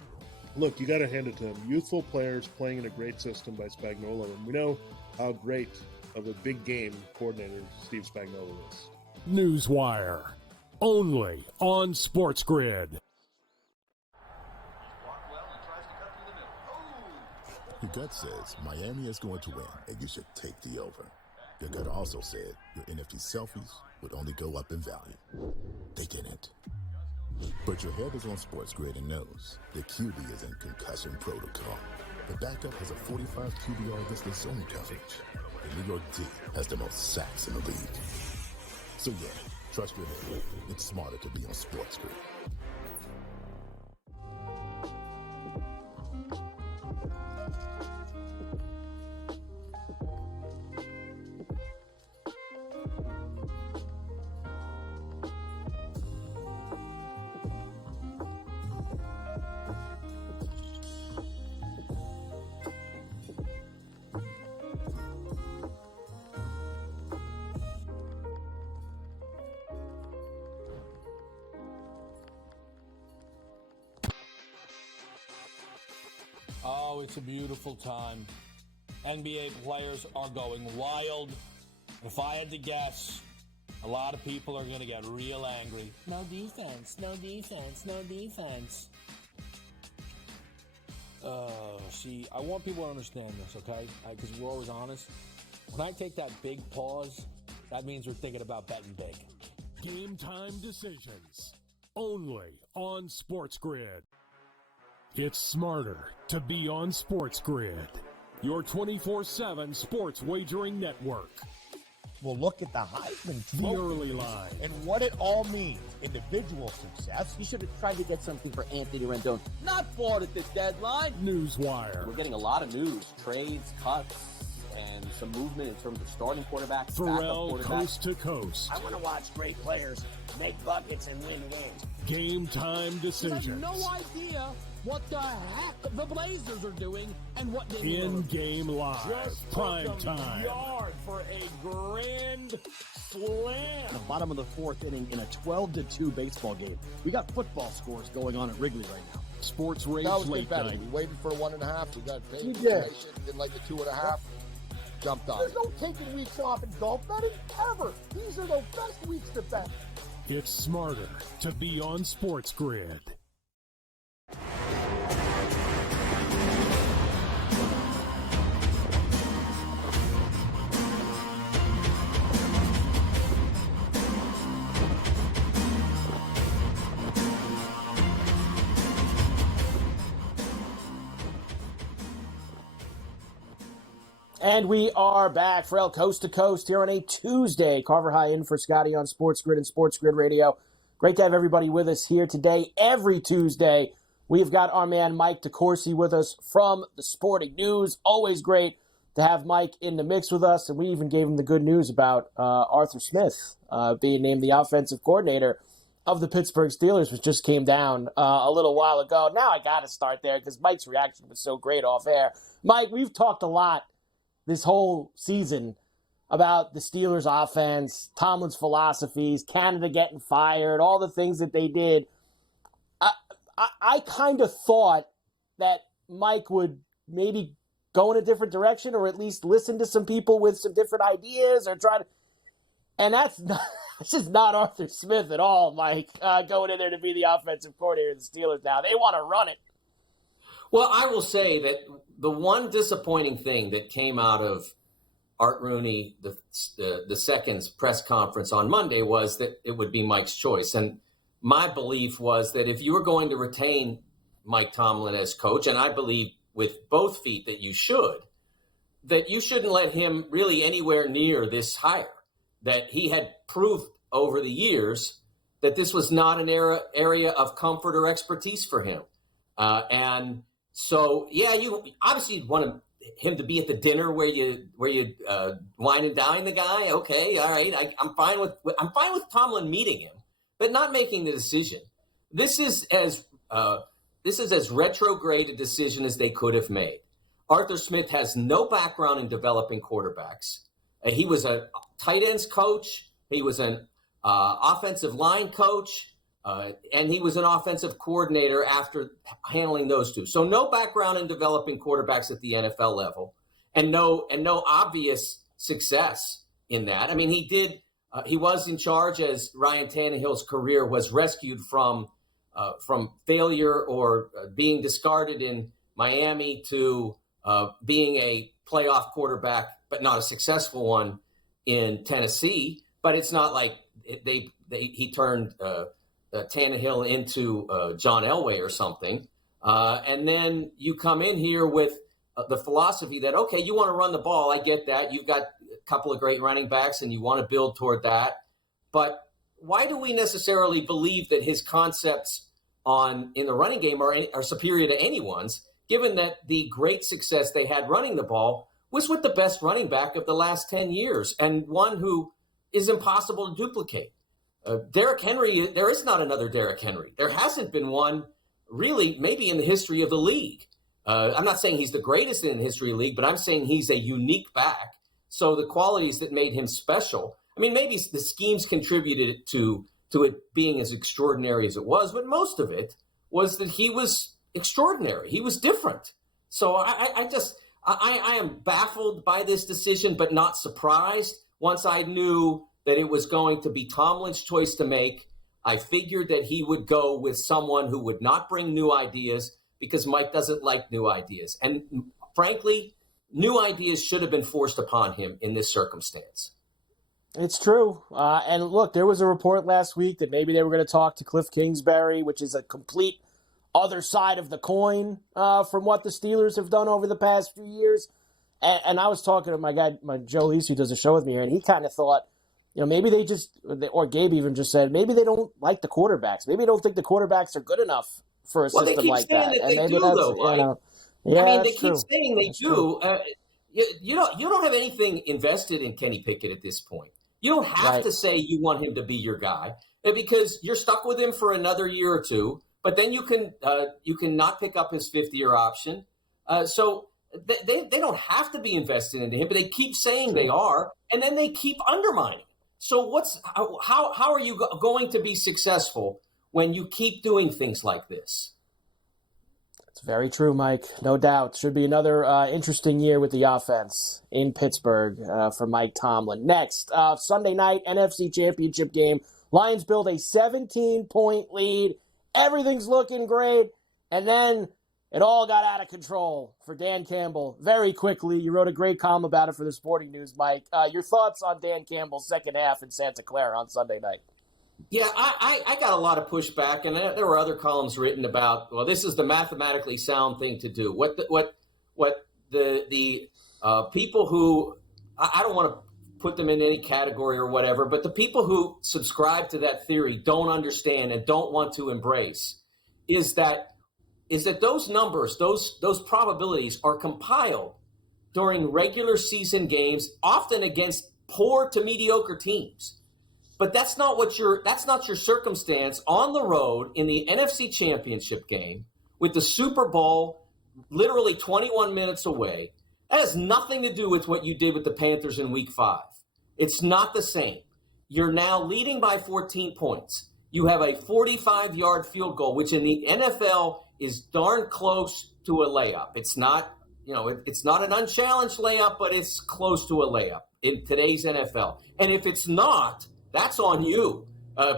look, you got to hand it to them. Youthful players playing in a great system by Spagnuolo. And we know how great of a big game coordinator Steve Spagnuolo is. Newswire. Only on SportsGrid. Your gut says Miami is going to win, and you should take the over. Your gut also said your NFC selfies would only go up in value. They didn't. But your head is on SportsGrid and knows the QB is in concussion protocol. The backup has a 45 QBR against the zone coverage. The New York D has the most sacks in the league. So yeah, trust your head. It's smarter to be on SportsGrid. Oh, it's a beautiful time. NBA players are going wild. If I had to guess, a lot of people are going to get real angry. No defense, no defense, no defense. See, I want people to understand this, okay? Because we're always honest. When I take that big pause, that means we're thinking about betting big. Game time decisions. Only on SportsGrid. It's smarter to be on SportsGrid. Your 24/7 sports wagering network. We'll look at the Heisman The Trophy early line. and what it all means. Individual success. You should have tried to get something for Anthony Rendon. Not bought at the deadline. Newswire. We're getting a lot of news, trades, cuts, and some movement in terms of starting quarterbacks, backup Ferrall quarterbacks. coast to coast. I want to watch great players make buckets and win games. Game time I have decisions. no idea what the heck the Blazers are doing and what they In-game live. Prime time. yard for a grand slam. The bottom of the 4th inning in a 12-2 baseball game. We got football scores going on at Wrigley right now. Sports Rage That was Late good betting. Night. We waited for 1.5. We got paid. You did. Didn't like the 2.5. Jumped on. There's no taking weeks off in golf betting ever. These are the best weeks to bet. It's smarter to be on SportsGrid. And we are back, Ferrall, Coast to Coast here on a Tuesday. Carver High in for Scotty on SportsGrid and SportsGrid Radio. Great to have everybody with us here today. Every Tuesday, we've got our man Mike DeCourcy with us from the Sporting News. Always great to have Mike in the mix with us. And we even gave him the good news about Arthur Smith being named the offensive coordinator of the Pittsburgh Steelers, which just came down a little while ago. Now I got to start there because Mike's reaction was so great off air. Mike, we've talked a lot this whole season about the Steelers' offense, Tomlin's philosophies, Canada getting fired, all the things that they did. I kind of thought that Mike would maybe go in a different direction or at least listen to some people with some different ideas or try to. And that's just not Arthur Smith at all, Mike, going in there to be the offensive coordinator of the Steelers now. They want to run it. Well, I will say that the one disappointing thing that came out of Art Rooney, the second's press conference on Monday, was that it would be Mike's choice. And my belief was that if you were going to retain Mike Tomlin as coach, and I believe with both feet that you shouldn't let him really anywhere near this hire, that he had proved over the years that this was not an area of comfort or expertise for him. And so, yeah, you obviously want him to be at the dinner where you wine and dine the guy. Okay, all right, I'm fine with Tomlin meeting him, but not making the decision. This is as retrograde a decision as they could have made. Arthur Smith has no background in developing quarterbacks. He was a tight ends coach. He was an offensive line coach. And he was an offensive coordinator after handling those two. So no background in developing quarterbacks at the NFL level, and no obvious success in that. I mean, he was in charge as Ryan Tannehill's career was rescued from failure or being discarded in Miami to being a playoff quarterback, but not a successful one in Tennessee. But it's not like he turned Tannehill into John Elway or something. And then you come in here with the philosophy that, okay, you want to run the ball. I get that. You've got a couple of great running backs and you want to build toward that. But why do we necessarily believe that his concepts in the running game are superior to anyone's, given that the great success they had running the ball was with the best running back of the last 10 years and one who is impossible to duplicate? Derrick Henry, there is not another Derrick Henry. There hasn't been one really maybe in the history of the league. I'm not saying he's the greatest in the history of the league, but I'm saying he's a unique back. So the qualities that made him special, I mean, maybe the schemes contributed to it being as extraordinary as it was, but most of it was that he was extraordinary. He was different. So I am baffled by this decision, but not surprised. Once I knew that it was going to be Tomlin's choice to make, I figured that he would go with someone who would not bring new ideas, because Mike doesn't like new ideas. And frankly, new ideas should have been forced upon him in this circumstance. It's true. And look, there was a report last week that maybe they were going to talk to Cliff Kingsbury, which is a complete other side of the coin from what the Steelers have done over the past few years. And I was talking to my Joe Leese, who does a show with me here, and he kind of thought, maybe or Gabe even just said, maybe they don't like the quarterbacks. Maybe they don't think the quarterbacks are good enough for a system like that. They keep saying that they keep saying they do. You don't have anything invested in Kenny Pickett at this point. You don't have to say you want him to be your guy, because you're stuck with him for another year or two. But then you can not pick up his fifth-year option. So they don't have to be invested into him, but they keep saying they are, and then they keep undermining. So how are you going to be successful when you keep doing things like this? Very true, Mike. No doubt. Should be another interesting year with the offense in Pittsburgh for Mike Tomlin. Next, Sunday night, NFC Championship game. Lions build a 17-point lead. Everything's looking great. And then it all got out of control for Dan Campbell very quickly. You wrote a great column about it for the Sporting News, Mike. Your thoughts on Dan Campbell's second half in Santa Clara on Sunday night? Yeah, I got a lot of pushback, and there were other columns written about, well, this is the mathematically sound thing to do. What the people who, I don't want to put them in any category or whatever, but the people who subscribe to that theory don't understand and don't want to embrace is that those numbers, those probabilities are compiled during regular season games, often against poor to mediocre teams. But that's not your circumstance on the road in the NFC Championship game with the Super Bowl literally 21 minutes away. That has nothing to do with what you did with the Panthers in Week 5. It's not the same. You're now leading by 14 points. You have a 45-yard field goal, which in the NFL is darn close to a layup. It's not, it's not an unchallenged layup, but it's close to a layup in today's NFL. And if it's not, that's on you,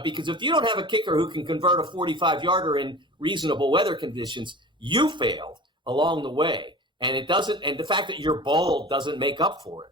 because if you don't have a kicker who can convert a 45-yarder in reasonable weather conditions, you failed along the way. And the fact that you're bold doesn't make up for it.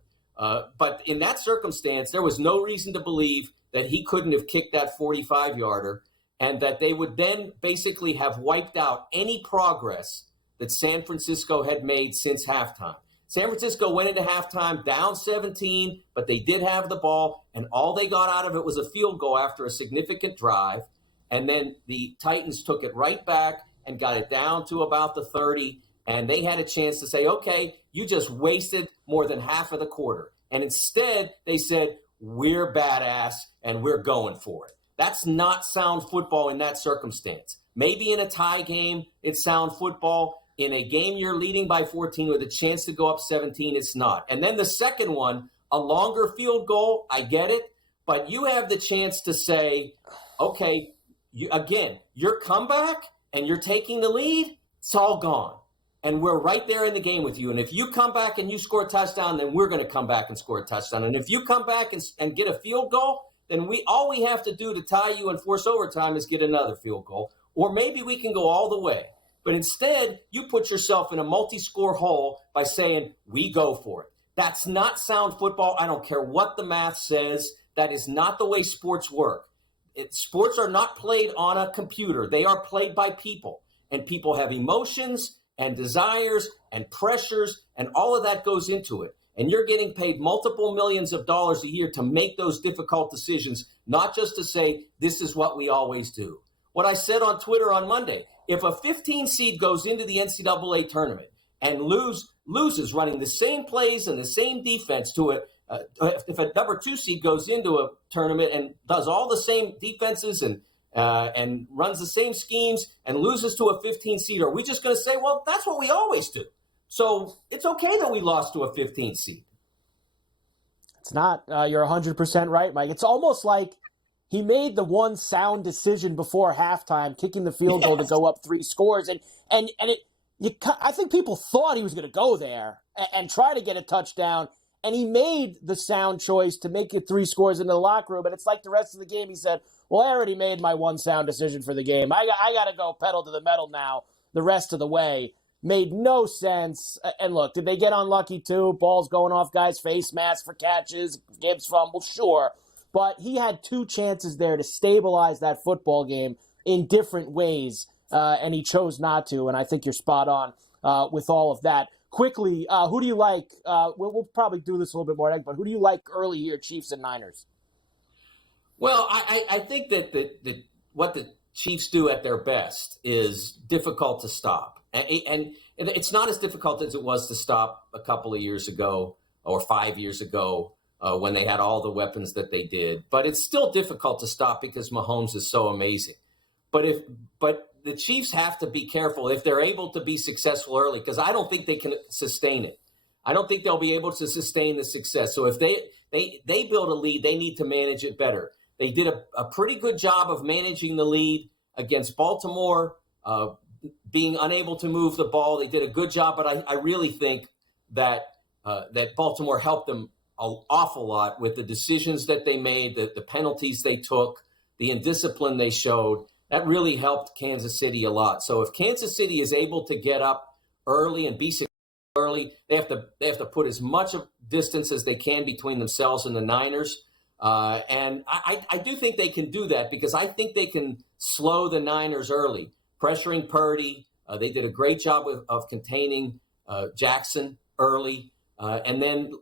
But in that circumstance, there was no reason to believe that he couldn't have kicked that 45-yarder and that they would then basically have wiped out any progress that San Francisco had made since halftime. San Francisco went into halftime down 17, but they did have the ball, and all they got out of it was a field goal after a significant drive. And then the Titans took it right back and got it down to about the 30, and they had a chance to say, okay, you just wasted more than half of the quarter. And instead, they said, we're badass, and we're going for it. That's not sound football in that circumstance. Maybe in a tie game, it's sound football. In a game you're leading by 14 with a chance to go up 17, it's not. And then the second one, a longer field goal, I get it. But you have the chance to say, okay, your comeback and you're taking the lead, it's all gone. And we're right there in the game with you. And if you come back and you score a touchdown, then we're going to come back and score a touchdown. And if you come back and get a field goal, then all we have to do to tie you and force overtime is get another field goal. Or maybe we can go all the way. But instead, you put yourself in a multi-score hole by saying, we go for it. That's not sound football. I don't care what the math says. That is not the way sports work. Sports are not played on a computer. They are played by people. And people have emotions and desires and pressures, and all of that goes into it. And you're getting paid multiple millions of dollars a year to make those difficult decisions, not just to say, this is what we always do. What I said on Twitter on Monday, if a 15 seed goes into the NCAA tournament and loses running the same plays and the same defense to it, if a number 2 seed goes into a tournament and does all the same defenses and runs the same schemes and loses to a 15 seed, are we just going to say, well, that's what we always do? So it's okay that we lost to a 15 seed. It's not. You're 100% right, Mike. It's almost like he made the one sound decision before halftime, kicking the field goal to go up 3 scores. I think people thought he was going to go there and try to get a touchdown. And he made the sound choice to make it 3 scores into the locker room. But it's like the rest of the game. He said, well, I already made my one sound decision for the game. I got to go pedal to the metal now the rest of the way. Made no sense. And look, did they get unlucky too? Balls going off guys' face masks for catches, Gibbs fumble, sure. But he had 2 chances there to stabilize that football game in different ways, and he chose not to. And I think you're spot on with all of that. Quickly, who do you like? We'll probably do this a little bit more, but who do you like early here, Chiefs and Niners? Well, I think that what the Chiefs do at their best is difficult to stop. And it's not as difficult as it was to stop a couple of years ago or 5 years ago when they had all the weapons that they did. But it's still difficult to stop because Mahomes is so amazing. But the Chiefs have to be careful if they're able to be successful early, because I don't think they can sustain it. I don't think they'll be able to sustain the success. So if they build a lead, they need to manage it better. They did a pretty good job of managing the lead against Baltimore. being unable to move the ball. They did a good job, but I really think that Baltimore helped them an awful lot with the decisions that they made, the penalties they took, the indiscipline they showed. That really helped Kansas City a lot. So if Kansas City is able to get up early and be successful early, they have to put as much of distance as they can between themselves and the Niners. And I do think they can do that because I think they can slow the Niners early, pressuring Purdy. They did a great job of containing Jackson early. And then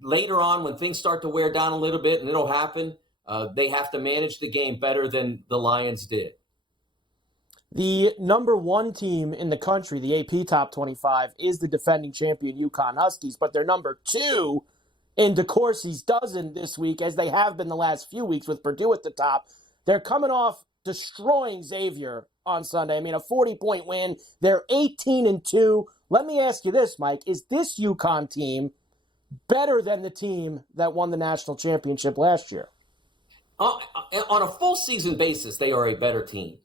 later on, when things start to wear down a little bit, and it'll happen, they have to manage the game better than the Lions did. The number one team in the country, the AP Top 25, is the defending champion UConn Huskies, but they're number two in DeCourcy's dozen this week, as they have been the last few weeks with Purdue at the top. They're coming off destroying Xavier on Sunday. I mean, a 40-point win. They're 18-2. Let me ask you this, Mike. Is this UConn team better than the team that won the national championship last year? On a full season basis, they are a better team.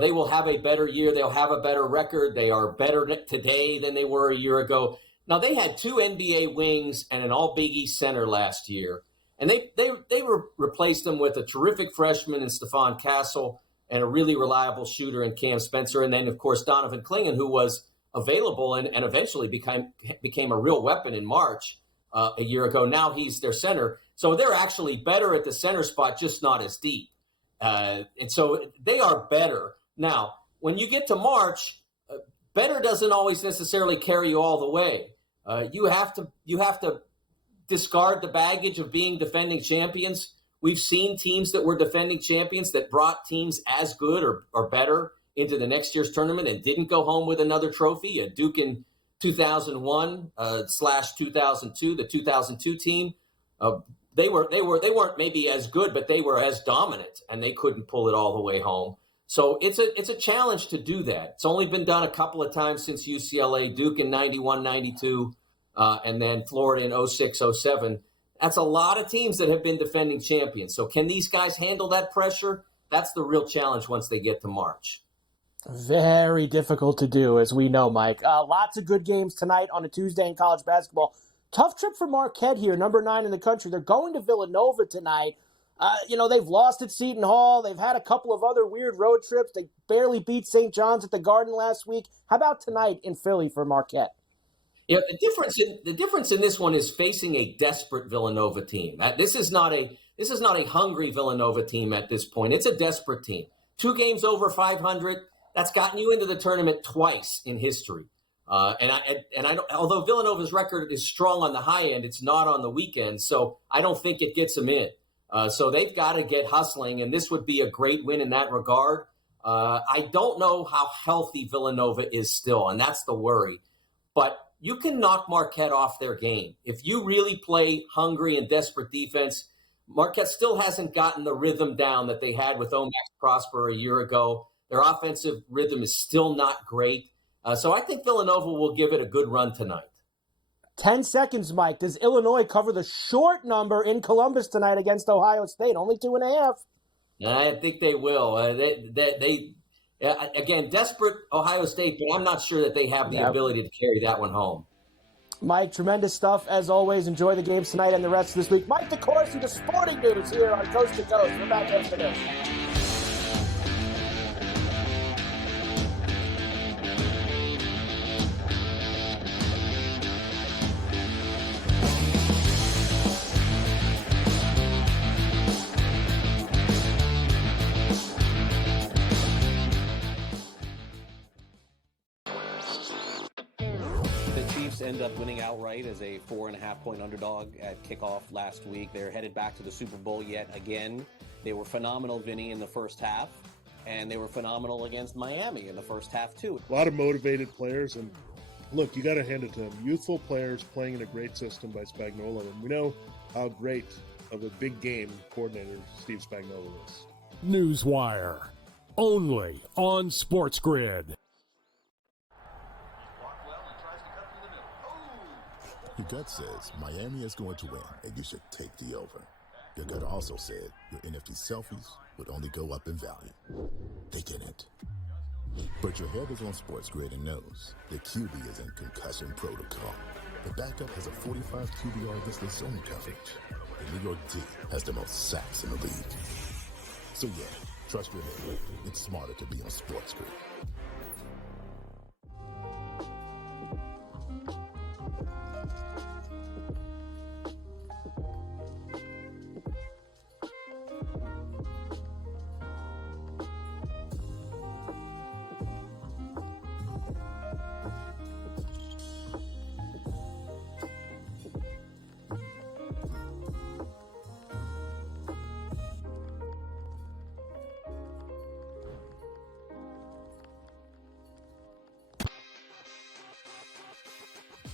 They will have a better year. They'll have a better record. They are better today than they were a year ago. Now, they had 2 NBA wings and an all-Big East center last year, and they replaced them with a terrific freshman in Stephon Castle and a really reliable shooter in Cam Spencer, and then, of course, Donovan Clingan, who was available and eventually became a real weapon in March a year ago. Now he's their center. So they're actually better at the center spot, just not as deep. And so they are better. Now, when you get to March, better doesn't always necessarily carry you all the way. You have to discard the baggage of being defending champions. We've seen teams that were defending champions that brought teams as good or better into the next year's tournament and didn't go home with another trophy. Duke in 2001 / 2002, the 2002 team, they weren't maybe as good, but they were as dominant, and they couldn't pull it all the way home. So it's a challenge to do that. It's only been done a couple of times since UCLA, Duke in 91, 92, and then Florida in 06, 07. That's a lot of teams that have been defending champions. So can these guys handle that pressure? That's the real challenge once they get to March. Very difficult to do, as we know, Mike. Lots of good games tonight on a Tuesday in college basketball. Tough trip for Marquette here, number 9 in the country. They're going to Villanova tonight. They've lost at Seton Hall. They've had a couple of other weird road trips. They barely beat St. John's at the Garden last week. How about tonight in Philly for Marquette? Yeah, the difference in this one is facing a desperate Villanova team. This is not a hungry Villanova team at this point. It's a desperate team. 2 games over 500. That's gotten you into the tournament twice in history. Although Villanova's record is strong on the high end, it's not on the weekend. So I don't think it gets them in. So they've got to get hustling, and this would be a great win in that regard. I don't know how healthy Villanova is still, and that's the worry. But you can knock Marquette off their game. If you really play hungry and desperate defense, Marquette still hasn't gotten the rhythm down that they had with Omax Prosper a year ago. Their offensive rhythm is still not great. So I think Villanova will give it a good run tonight. 10 seconds, Mike. Does Illinois cover the short number in Columbus tonight against Ohio State? Only 2.5. I think they will. Again, desperate Ohio State, but I'm not sure that they have the ability to carry that one home. Mike, tremendous stuff as always. Enjoy the games tonight and the rest of this week. Mike DeCourcy, the sporting news here on Coast to Coast. We're back after this. End up winning outright as a 4.5-point underdog at kickoff last week. They're headed back to the Super Bowl yet again. They were phenomenal, Vinny, in the first half, and they were phenomenal against Miami in the first half too. A lot of motivated players, and look, you got to hand it to them. Youthful players playing in a great system by Spagnuolo, and we know how great of a big game coordinator Steve Spagnuolo is. Newswire, only on SportsGrid. Your gut says Miami is going to win, and you should take the over. Your gut also said your NFT selfies would only go up in value. They didn't. But your head is on SportsGrid and knows the QB is in concussion protocol. The backup has a 45 QBR against the zone coverage. The New York D has the most sacks in the league. So yeah, trust your head. It's smarter to be on SportsGrid.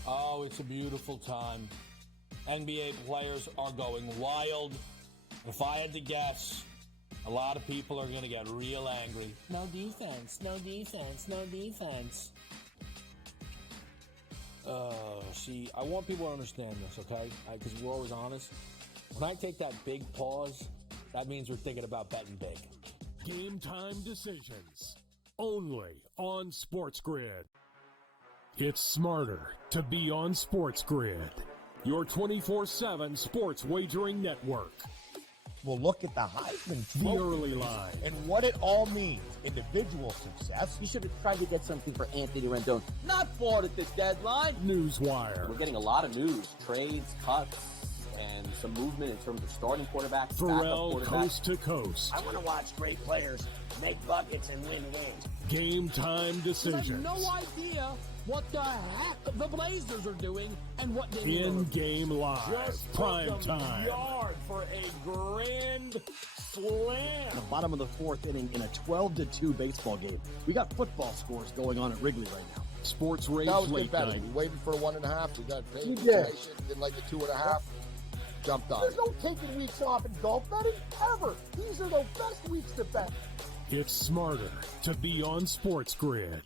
Oh, it's a beautiful time. NBA players are going wild. If I had to guess, a lot of people are going to get real angry. No defense, no defense, no defense. See, I want people to understand this, okay? Because we're always honest. When I take that big pause, that means we're thinking about betting big. Game time decisions. Only on SportsGrid. It's smarter to be on SportsGrid, your 24/7 sports wagering network. We'll look at the Heisman The Trophy early line. and what it all means. Individual success. You should have tried to get something for Anthony Rendon. Not bought at the deadline. Newswire. We're getting a lot of news, trades, cuts, and some movement in terms of starting quarterbacks, backup Ferrall quarterbacks. coast to coast. I want to watch great players make buckets and win games. Game time I have decisions. no idea what the heck the Blazers are doing and what they In-game live. Prime time. Yard for a grand slam. In the bottom of the fourth inning in a 12-2 baseball game. We got football scores going on at Wrigley right now. Sports Rage That was good Late betting. Night. We waited for a 1.5. We got paid You information. Did like a 2.5. Jumped on There's it. no taking weeks off in golf betting ever. These are the best weeks to bet. It's smarter to be on SportsGrid.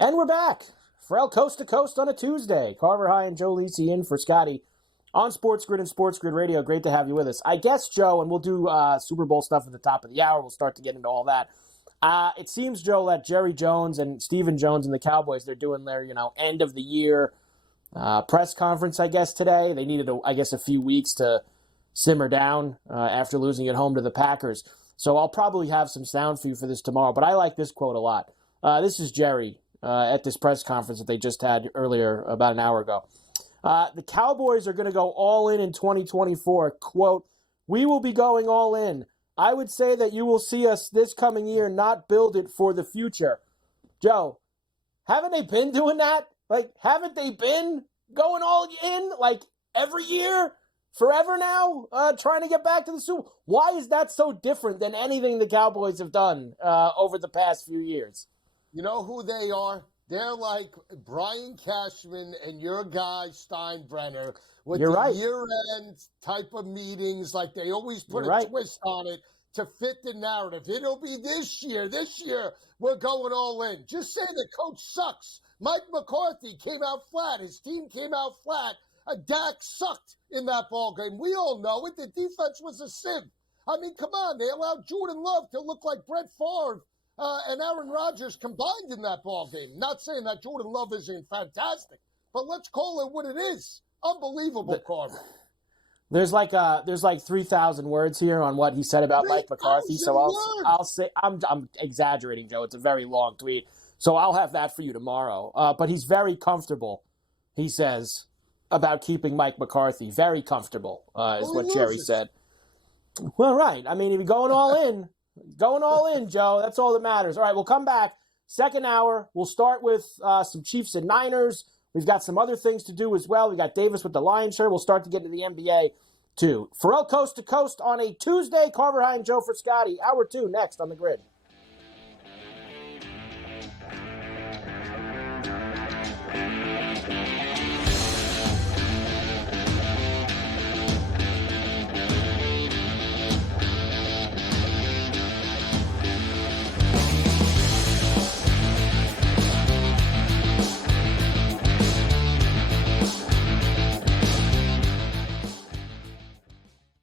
And we're back. Ferrall coast to coast on a Tuesday. Carver High and Joe Lisi in for Scotty on SportsGrid and SportsGrid Radio. Great to have you with us. I guess, Joe, and we'll do Super Bowl stuff at the top of the hour. We'll start to get into all that. It seems, Joe, that Jerry Jones and Stephen Jones and the Cowboys, they're doing their, end of the year press conference, I guess, today. They needed, a few weeks to simmer down after losing at home to the Packers. So I'll probably have some sound for you for this tomorrow. But I like this quote a lot. This is Jerry at this press conference that they just had earlier, about an hour ago. The Cowboys are going to go all in 2024. Quote, "We will be going all in. I would say that you will see us this coming year not build it for the future." Joe, haven't they been doing that? Haven't they been going all in, every year, forever now, trying to get back to the Super Bowl? Why is that so different than anything the Cowboys have done over the past few years? You know who they are? They're like Brian Cashman and your guy Steinbrenner with You're the right. year-end type of meetings. Like they always put You're a right. twist on it to fit the narrative. It'll be this year. This year we're going all in. Just say the coach sucks. Mike McCarthy came out flat. His team came out flat. Dak sucked in that ball game. We all know it. The defense was a sieve. I mean, come on. They allowed Jordan Love to look like Brett Favre and Aaron Rodgers combined in that ball game. Not saying that Jordan Love isn't fantastic, but let's call it what it is. Unbelievable, Carver. There's 3,000 words here on what he said about Mike McCarthy. So I'll say I'm exaggerating, Joe. It's a very long tweet, so I'll have that for you tomorrow. But he's very comfortable, he says, about keeping Mike McCarthy. Very comfortable is what Jerry said. Well, right. I mean, if you're going all in. Going all in, Joe. That's all that matters. All right, we'll come back. Second hour, we'll start with some Chiefs and Niners. We've got some other things to do as well. We got Davis with the Lions shirt. We'll start to get into the NBA, too. Ferrall coast to coast on a Tuesday. Carver High and Joe for Scotty. Hour 2 next on the Grid.